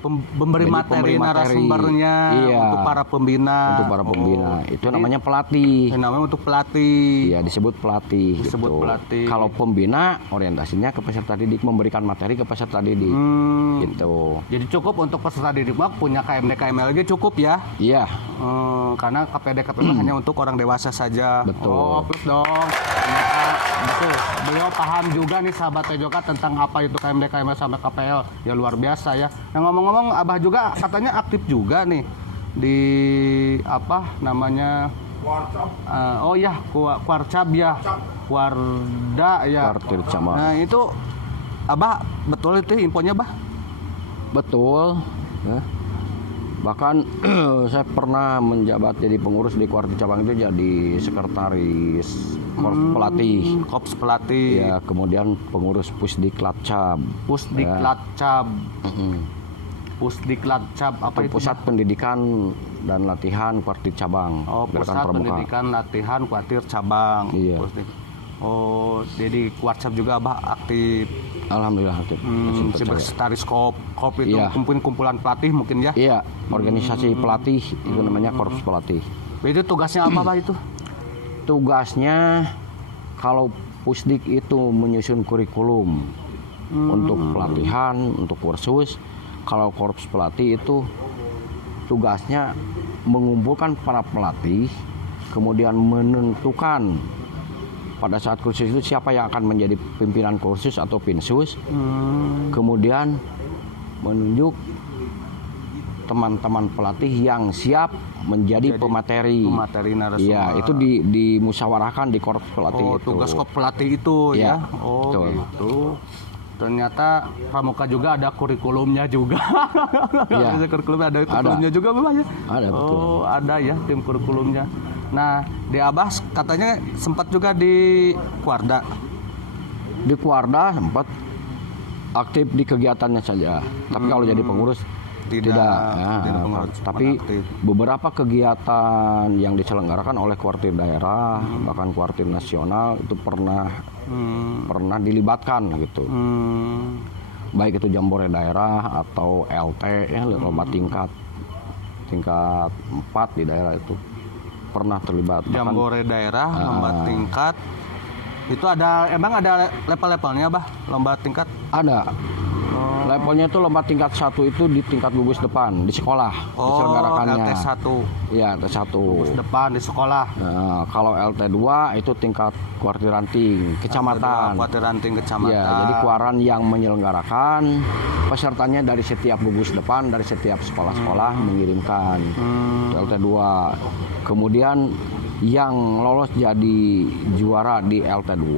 pemberi materi narasumbernya untuk para pembina. Untuk para pembina. Itu namanya pelatih. Namanya untuk pelatih. Iya, disebut pelatih. Disebut gitu. Pelatih. Kalau pembina orientasinya ke peserta didik, memberikan materi ke peserta didik. Gitu. Jadi cukup untuk peserta didik mah punya KMD KMLG cukup ya? Iya. Karena KPD hanya untuk orang dewasa saja. Betul. Oh, plus dong. Ternyata betul. Beliau paham juga nih sahabat TJOK tentang apa itu KMD KML sama KPL. Ya luar biasa ya. Nah ngomong-ngomong Abah juga katanya aktif juga nih di apa namanya? Oh ya, Kuarcab ya. Kuarda ya. Kuartir Cabang. Nah itu Abah betul itu infonya Bah? Betul. Ya. Bahkan saya pernah menjabat jadi pengurus di Kuartir Cabang itu jadi sekretaris korps pelatih. Korps pelatih. Ya, kemudian pengurus Pusdiklatcab. Pusdiklatcab. Pusdiklatcab apa itu? Pusat Pendidikan dan Latihan Kuartir Cabang. Oh, Pusat Pendidikan Latihan Kuartir Cabang. Iya. Oh, jadi Kuarcab juga Abah aktif. Alhamdulillah aktif. Sekretaris kop itu iya. kumpulan pelatih mungkin ya? Iya, organisasi pelatih itu namanya korps pelatih. Itu tugasnya apa Pak itu? Tugasnya kalau Pusdik itu menyusun kurikulum untuk pelatihan, untuk kursus. Kalau korps pelatih itu tugasnya mengumpulkan para pelatih, kemudian menentukan pada saat kursus itu siapa yang akan menjadi pimpinan kursus atau pinsus, kemudian menunjuk teman-teman pelatih yang siap menjadi pemateri. Pemateri narasumber. Iya, itu dimusyawarahkan di korps pelatih itu. Tugas korps pelatih itu ya. Oh, betul. Gitu. Ternyata pramuka juga ada kurikulumnya juga. Ya. Ada kurikulumnya juga Bapak ya? Ada, betul. Oh, ada ya tim kurikulumnya. Nah, di Abah katanya sempat juga di Kuarda. Di Kuarda sempat aktif di kegiatannya saja. Tapi kalau jadi pengurus tidak. Tapi beberapa kegiatan yang diselenggarakan oleh kuartir daerah, bahkan kuartir nasional itu pernah dilibatkan gitu. Baik itu jambore daerah atau LT ya, lomba tingkat 4 di daerah itu pernah terlibat. Jambore daerah, lomba tingkat. Itu emang ada level-levelnya Bah, lomba tingkat? Ada. Levelnya itu lomba tingkat 1 itu di tingkat gugus depan di sekolah diselenggarakannya. LT1. Iya, LT1. Gugus depan di sekolah. Nah, kalau LT2 itu tingkat kuartir ranting kecamatan. Kuartir ranting kecamatan. Ya, jadi kuaran yang menyelenggarakan pesertanya dari setiap gugus depan, dari setiap sekolah-sekolah mengirimkan LT2. Kemudian yang lolos jadi juara di LT2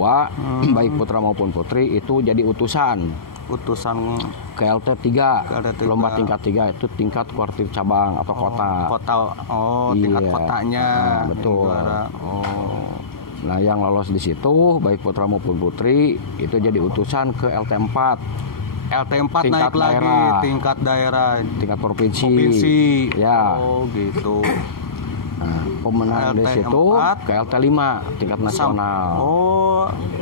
baik putra maupun putri itu jadi utusan ke LT3, lomba tingkat 3 itu tingkat kuartir cabang atau kota. Tingkat kotanya. Betul. Nah, yang lolos di situ baik putra maupun putri itu jadi utusan ke LT4. LT4 naik lagi tingkat daerah, tingkat provinsi. Ya. Oh, gitu. Nah, pemenang dari situ ke LT5 tingkat nasional.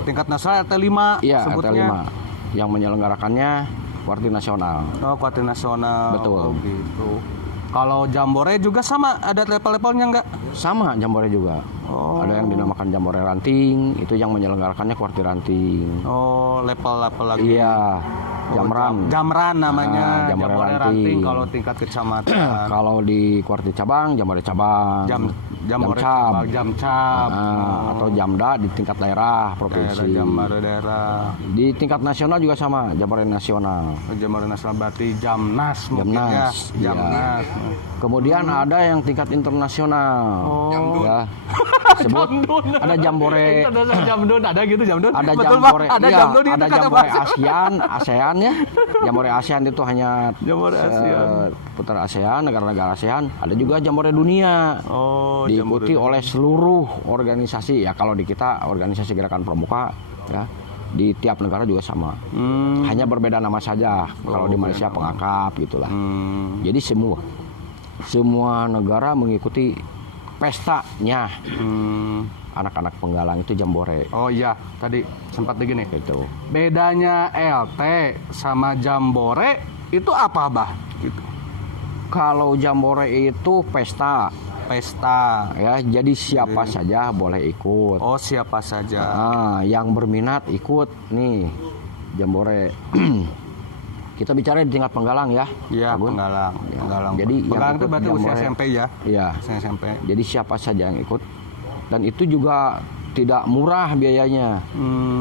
Tingkat nasional LT5 iya, sebutnya. LT5 yang menyelenggarakannya kuartir nasional. Kuartir nasional. Betul. Gitu. Kalau jambore juga sama, ada level-levelnya enggak? Sama, jambore juga. Ada yang dinamakan jambore ranting, itu yang menyelenggarakannya kuartir ranting. Level-level lagi. Iya. Jamran namanya. Jambore ranting. Kalau tingkat kecamatan. Kalau di kuartir cabang, jambore cabang. Jamcab. Atau jamda di tingkat daerah provinsi. Jambore daerah. Di tingkat nasional juga sama, jambore nasional. Jambore nasional berarti Jamnas. Jamnas. Jamnas. Kemudian ada yang tingkat internasional. Ya. Sebut ada jambore. Ada gitu jamdun. Ada betul, jambore. Pak? Ada iya, jamdun ada jambore ASEAN ya. Jambore ASEAN itu hanya putar ASEAN, negara-negara ASEAN. Ada juga jambore dunia. Diikuti oleh seluruh organisasi. Ya kalau di kita organisasi gerakan pramuka ya. Di tiap negara juga sama. Hanya berbeda nama saja. Kalau di Malaysia pengakap gitulah. Jadi semua negara mengikuti pestanya. Anak-anak penggalang itu jambore. Oh iya, tadi sempat begini. Itu. Bedanya LT sama jambore itu apa, Bah? gitu. Kalau jambore itu pesta ya, jadi siapa saja boleh ikut. Oh, siapa saja. Yang berminat ikut nih jambore. Kita bicara di tingkat Penggalang ya. Iya, Penggalang. Jadi Penggalang itu berarti usia jambore, SMP ya? Iya. SMP. Jadi siapa saja yang ikut. Dan itu juga tidak murah biayanya.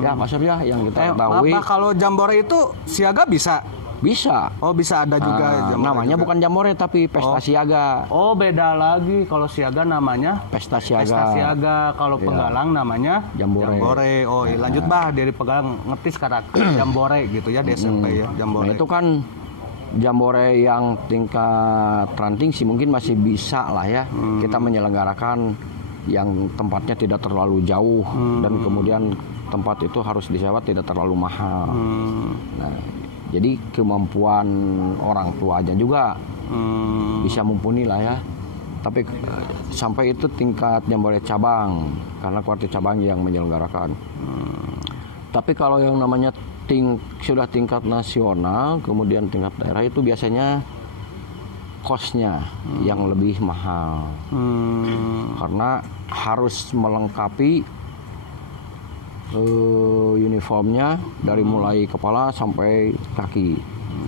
Ya, Pak Surya yang kita ketahui. Maaf, kalau jambore itu siaga bisa? Bisa. Oh, bisa ada juga jambore. Namanya juga. bukan jambore tapi pesta siaga. Oh, beda lagi. Kalau siaga namanya Pesta siaga. pesta siaga. Kalau Penggalang namanya jambore. Oh, lanjut Bah, dari Penggalang ngerti sekarang jambore gitu ya di SMP ya, jambore. Nah, itu kan jambore yang tingkat ranting sih mungkin masih bisa lah ya. Kita menyelenggarakan yang tempatnya tidak terlalu jauh dan kemudian tempat itu harus disewa tidak terlalu mahal. Nah, jadi kemampuan orang tuanya juga bisa mumpuni lah ya. Tapi sampai itu tingkat jambore cabang karena kuartir cabang yang menyelenggarakan. Tapi kalau yang namanya sudah tingkat nasional kemudian tingkat daerah itu biasanya kosnya yang lebih mahal. Karena harus melengkapi uniformnya dari mulai kepala sampai kaki.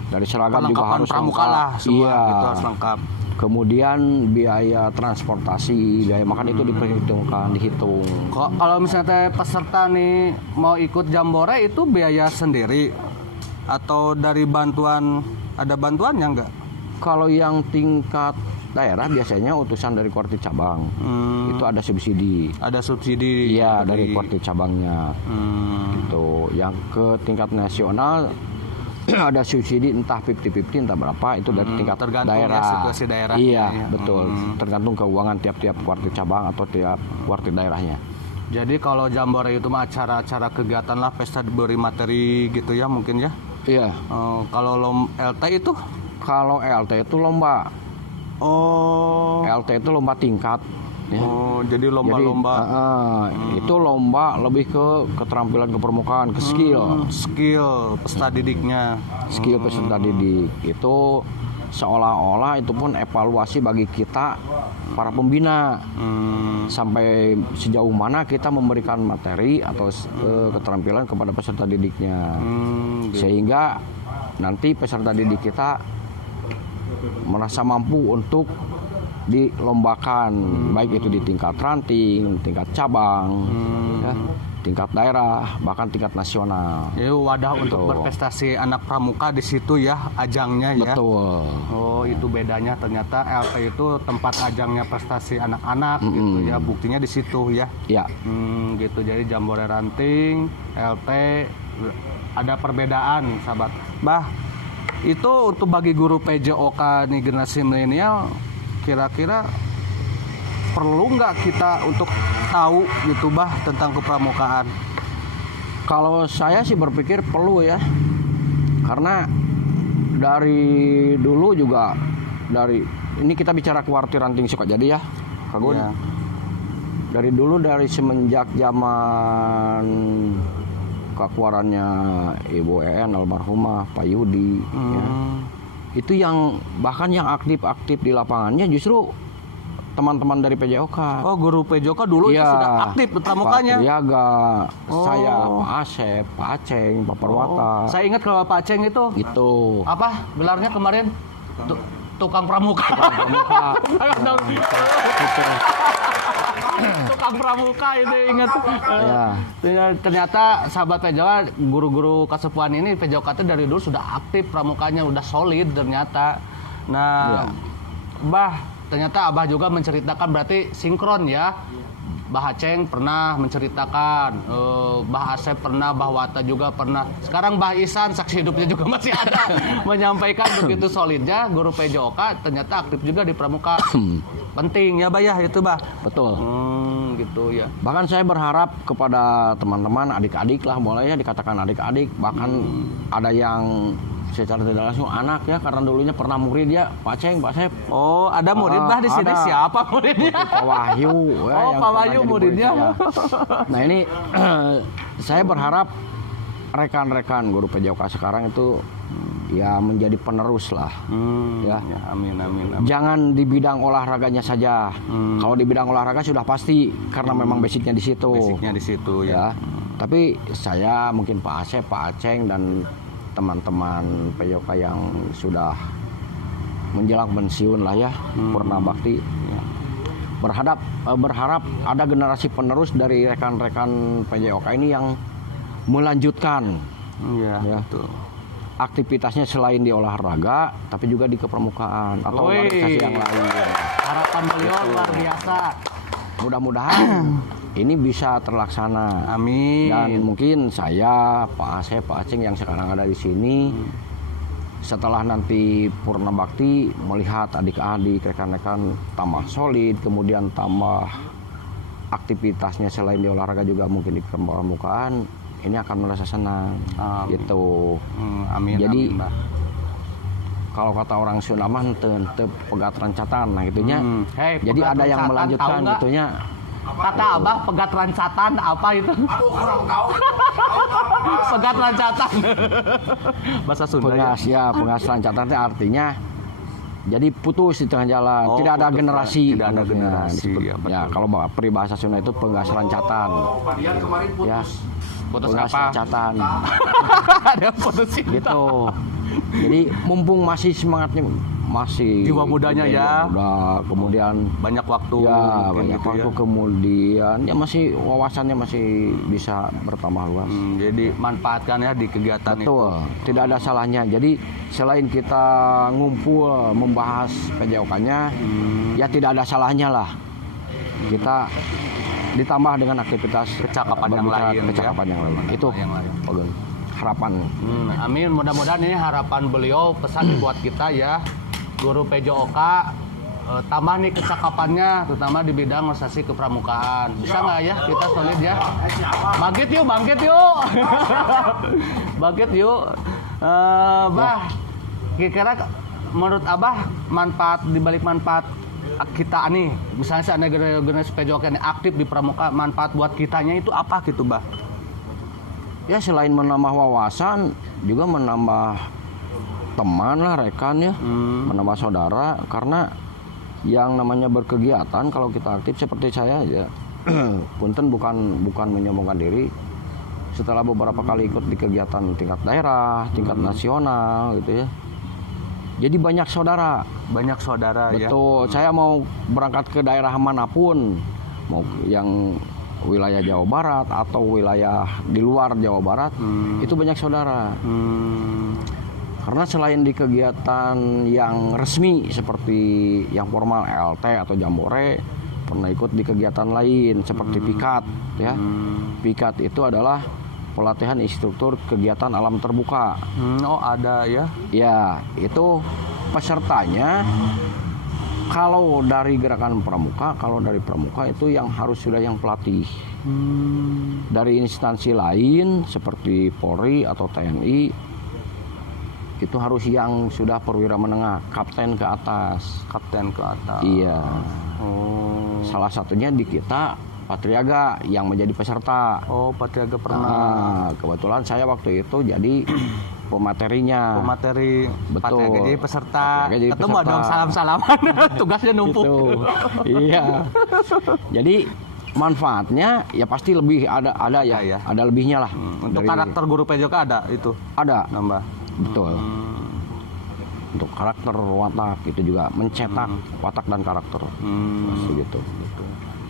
Dari seragam juga harus pramuka lah semua gitu harus lengkap. Kemudian biaya transportasi, biaya makan itu dihitung. Kalau misalnya peserta nih mau ikut jambore itu biaya sendiri atau dari bantuan, ada bantuannya enggak? Kalau yang tingkat daerah biasanya utusan dari kuartir cabang. Itu ada subsidi. Ada subsidi. Iya, dari kuartir cabangnya. Gitu. Yang ke tingkat nasional ada subsidi entah 50-50 entah berapa itu dari tingkat tergantung daerah. Ya, situasi daerah. Iya, betul. Tergantung keuangan tiap-tiap kuartir cabang atau tiap kuartir daerahnya. Jadi kalau jambore itu mah acara-acara kegiatan lah, pesta diberi materi gitu ya mungkin ya. Iya. Kalau LT itu? Kalau LT itu lomba. Oh. LT itu lomba tingkat. Ya. Oh, jadi lomba-lomba. Itu lomba lebih ke keterampilan kepermukaan, ke skill. Skill peserta didiknya. Skill peserta didik. Itu seolah-olah itu pun evaluasi bagi kita para pembina. Sampai sejauh mana kita memberikan materi atau keterampilan kepada peserta didiknya. Sehingga nanti peserta didik kita merasa mampu untuk dilombakan, baik itu di tingkat ranting, tingkat cabang, ya, tingkat daerah, bahkan tingkat nasional. Jadi wadah untuk berprestasi anak pramuka di situ ya, ajangnya ya. Betul. Oh, itu bedanya ternyata LT itu tempat ajangnya prestasi anak-anak gitu ya, buktinya di situ ya. Ya. Gitu. Jadi jambore ranting, LT ada perbedaan, sahabat. Bah, itu untuk bagi guru PJOK nih generasi milenial, kira-kira perlu nggak kita untuk tahu gitu Bah tentang kepramukaan? Kalau saya sih berpikir perlu ya, karena dari dulu juga ini kita bicara kuartir ranting Sukajadi ya, Kak Gun. Ya. Dari dulu dari semenjak zaman keakwarannya Ibu EN almarhumah Pak Yudi ya. Itu yang bahkan yang aktif di lapangannya justru teman-teman dari PJOK. Oh, guru PJOK dulu itu sudah aktif pramukanya. Pak Triaga, saya, Pak Asep, Pak Aceng, Pak Perwata. Saya ingat kalau Pak Aceng itu apa gelarnya kemarin? Tukang pramuka. Tukang pramuka itu ingat. Ternyata sahabat PJOK, guru-guru kesepuan ini PJOK itu dari dulu sudah aktif pramukanya, udah solid ternyata. Nah, Bah, ternyata Abah juga menceritakan berarti sinkron ya. Bah Aceng pernah menceritakan, Bah Asep pernah, Bah Wata juga pernah. Sekarang Bah Isan saksi hidupnya juga masih ada menyampaikan begitu solidnya guru PJOK ternyata aktif juga di pramuka. Penting ya Bah ya itu Bah. Betul. Gitu ya. Bahkan saya berharap kepada teman-teman adik-adik lah, boleh ya dikatakan adik-adik, bahkan ada yang secara tidak langsung anak ya, karena dulunya pernah murid ya Pak Ceng, Pak Sep. Oh, ada murid Bah di sini, siapa muridnya? Pak Wahyu. Pak Wahyu muridnya. Nah ini saya berharap rekan-rekan guru PJOK sekarang itu ya menjadi penerus lah. Ya. Amin. Jangan di bidang olahraganya saja. Kalau di bidang olahraga sudah pasti karena memang basicnya di situ. Basicnya di situ ya. Tapi saya mungkin Pak Asep, Pak Aceng dan teman-teman PJOK yang sudah menjelang pensiun lah ya, Purna Bakti. Ya. Berharap ada generasi penerus dari rekan-rekan PJOK ini yang melanjutkan betul. Aktivitasnya selain di olahraga, tapi juga di kepramukaan atau organisasi yang lain. Harapan beliau luar biasa. Mudah-mudahan ini bisa terlaksana. Amin. Dan mungkin saya, Pak Asep, Pak Aceng yang sekarang ada di sini, setelah nanti Purna Bakti melihat adik-adik, rekan-rekan tambah solid, kemudian tambah aktivitasnya selain di olahraga juga mungkin di kepramukaan, ini akan merasa senang. Gitu. Amin. Jadi amin, kalau kata orang Sunda mah teu pegat rancatan, nah gitunya. Jadi pegat ada yang rancatan, melanjutkan tahu nggak? gitunya. Kata Abah pegat rancatan apa itu? Aku kurang tahu. Pegat rancatan. Bahasa Sunda ya. Pengas rancatan itu artinya jadi putus di tengah jalan, tidak ada putus, generasi. tidak ada generasi, Disebut. ya, Kalau peribahasa Sunda itu pengas rancatan. Padian kemarin putus. Ya, Putus pengas apa? rancatan. Ada putus cinta. Gitu. Jadi mumpung masih semangatnya masih Jiwa mudanya ya. Muda, kemudian Banyak waktu. ya mungkin banyak gitu waktu ya. kemudian ya masih wawasannya masih bisa bertambah luas. Jadi manfaatkan ya di kegiatan Betul, tidak ada salahnya. Jadi selain kita ngumpul membahas PJOK-nya, ya tidak ada salahnya lah kita ditambah dengan aktivitas Kecakapan yang berbicara lain, kecakapan yang lain. Itu yang lain. Ogun, harapan. Amin. Mudah-mudahan ini harapan beliau pesan buat kita ya, guru PJOK. Tambah nih kecakapannya, terutama di bidang organisasi kepramukaan. Bisa nggak ya kita solid ya? Bangkit yuk. Bangkit yuk. Bah, kira-kira menurut Abah manfaat dibalik manfaat kita nih, misalnya seandainya generasi PJOK ini aktif di pramuka, manfaat buat kitanya itu apa gitu, Bah? Ya selain menambah wawasan, juga menambah teman lah, rekan ya, menambah saudara. Karena yang namanya berkegiatan, kalau kita aktif seperti saya ya, punten bukan menyombongkan diri. Setelah beberapa kali ikut di kegiatan tingkat daerah, tingkat nasional gitu ya, jadi banyak saudara. Banyak saudara ya. Betul. Saya mau berangkat ke daerah manapun, mau yang wilayah Jawa Barat atau wilayah di luar Jawa Barat, itu banyak saudara. Karena selain di kegiatan yang resmi seperti yang formal LT atau Jambore, pernah ikut di kegiatan lain seperti PIKAT ya. PIKAT itu adalah pelatihan instruktur kegiatan alam terbuka. Oh, ada ya. Ya, itu pesertanya kalau dari gerakan pramuka, kalau dari pramuka itu yang harus sudah yang pelatih. Dari instansi lain seperti Polri atau TNI itu harus yang sudah perwira menengah, kapten ke atas. Kapten ke atas. Iya. Oh. Salah satunya di kita Patriaga yang menjadi peserta. Oh, Patriaga pernah. Nah, kebetulan saya waktu itu jadi pematerinya. Pemateri. Betul. Patriaga jadi peserta. Patriaga jadi Ketemu peserta. dong salam-salaman. Tugasnya numpuk. Gitu. Iya. Jadi manfaatnya ya pasti lebih ada ya, ya. Ada lebihnya lah. Untuk Dari- karakter guru PJOK ada itu. ada. Nambah. Betul. Untuk karakter watak itu juga mencetak watak dan karakter. Pasti gitu.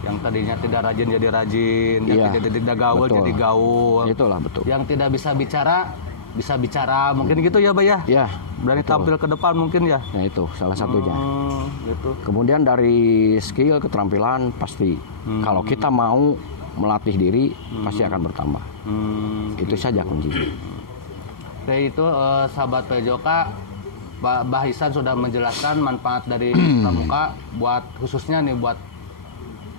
Yang tadinya tidak rajin jadi rajin, Iya, yang tidak gaul betul. jadi gaul. Itulah betul. Yang tidak bisa bicara, mungkin gitu ya, Bay ya. Ya, Berani betul. tampil ke depan mungkin ya. Nah itu salah satunya. Gitu. Kemudian dari skill keterampilan pasti kalau kita mau melatih diri pasti akan bertambah. Itu saja kuncinya. Oke, itu sahabat PJOK, Mbah Ihsan sudah menjelaskan manfaat dari pramuka buat khususnya nih buat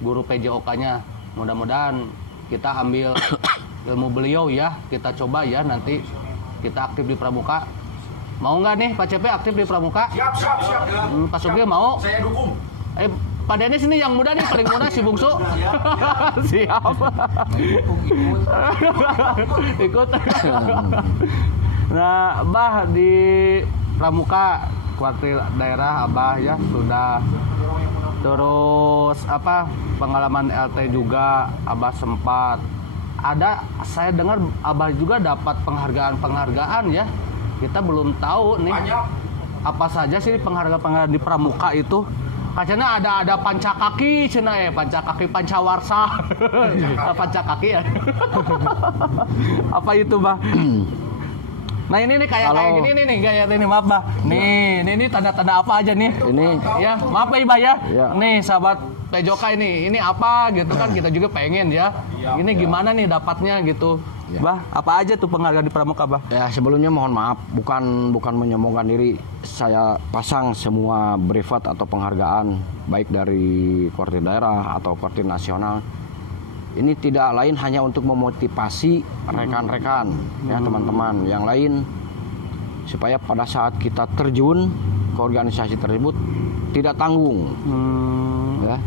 guru PJOK-nya. Mudah-mudahan kita ambil ilmu beliau ya, kita coba ya nanti kita aktif di pramuka. Mau nggak nih Pak CP aktif di pramuka? Siap. Pak Sugeng mau? Saya dukung. Pak Dennis ini yang muda nih, paling muda si Bungsu. Siap. Ikut. Nah, Abah di Pramuka, kuartir daerah Abah ya sudah. Terus apa pengalaman LT juga Abah sempat. Ada saya dengar Abah juga dapat penghargaan ya. Kita belum tahu nih. Banyak. Apa saja sih penghargaan-penghargaan di Pramuka itu? Kacanya ada pancakaki cina pancakaki pancawarsa. Pancakaki ya. Apa itu, Bah? Nah ini nih kayak gini nih kayak ini maaf Bah. Nih ini tanda-tanda apa aja nih? Ini Ya, maaf ya Iba ya. Ya. Nih sahabat Pejoka ini apa gitu kan kita juga pengen ya. Ini gimana nih dapatnya gitu. Ya. Bah, apa aja tuh penghargaan di Pramuka, Bah? ya sebelumnya mohon maaf, bukan menyombongkan diri. Saya pasang semua privat atau penghargaan baik dari kuartir daerah atau kuartir nasional. Ini tidak lain hanya untuk memotivasi rekan-rekan ya teman-teman yang lain supaya pada saat kita terjun ke organisasi tersebut tidak tanggung ya.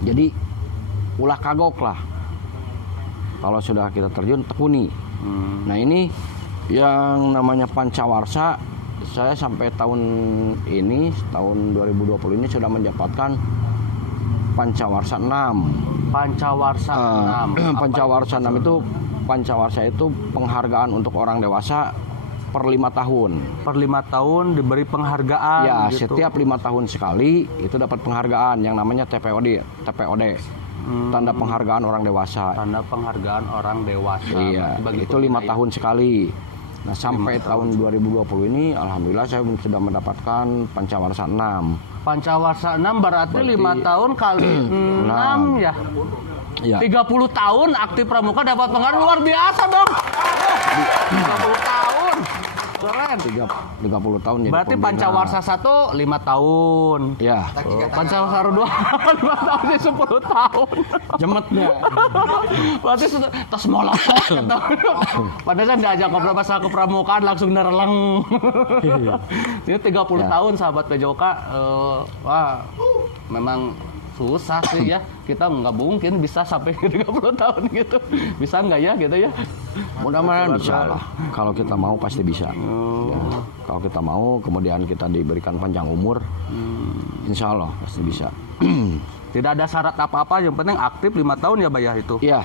Jadi ulah kagok lah. Kalau sudah kita terjun tekuni. Nah ini yang namanya Pancawarsa, saya sampai tahun 2020 ini sudah mendapatkan Pancawarsa 6. Pancawarsa 6. Pancawarsa 6 itu penghargaan untuk orang dewasa per 5 tahun. Per 5 tahun diberi penghargaan Ya, gitu. setiap 5 tahun sekali itu dapat penghargaan yang namanya TPOD. Tanda penghargaan orang dewasa. Tanda penghargaan orang dewasa. Iya, Bagi itu 5 tahun sekali. Nah, sampai tahun 2020 ini alhamdulillah saya sudah mendapatkan Pancawarsa 6. Pancawarsa 6 berarti 5 tahun kali 6 ya. Iya. 30 tahun aktif Pramuka dapat penghargaan luar biasa dong. 30 tahun. Keren. 30 tahun jadi Berarti pembina. Pancawarsa 1 5 tahun. Ya, Pancawarsa 2 5 tahun jadi 10 tahun. jemetnya. Berarti tos molot. Padahal kan diajak ngobrol masalah kepramukaan langsung nereleng. Ini 30 Ya. tahun sahabat Pejoka. Wah, memang susah sih ya. Kita nggak mungkin bisa sampai 30 tahun gitu. Bisa nggak ya gitu ya? Mudah-mudahan bisa lah. Kalau kita mau pasti bisa. Ya, kalau kita mau, kemudian kita diberikan panjang umur, insya Allah pasti bisa. Tidak ada syarat apa-apa, yang penting aktif 5 tahun ya Bayah itu. Iya,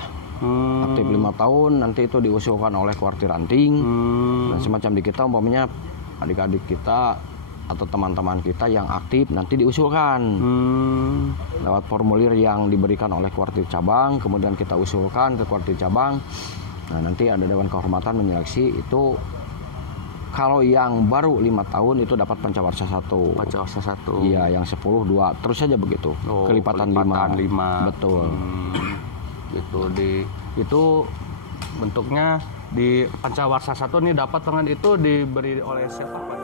aktif 5 tahun, nanti itu diusulkan oleh kuartir ranting. Dan semacam di kita umpamanya adik-adik kita atau teman-teman kita yang aktif nanti diusulkan lewat formulir yang diberikan oleh kuartir cabang, kemudian kita usulkan ke kuartir cabang. Nah, nanti ada dewan kehormatan menyeleksi itu. Kalau yang baru 5 tahun itu dapat Pancawarsa 1. Pancawarsa 1. Iya, yang 10 2 terus saja begitu. Oh, kelipatan 5. Betul. Itu bentuknya di Pancawarsa 1 nih dapat tangan itu diberi oleh siapa Pak?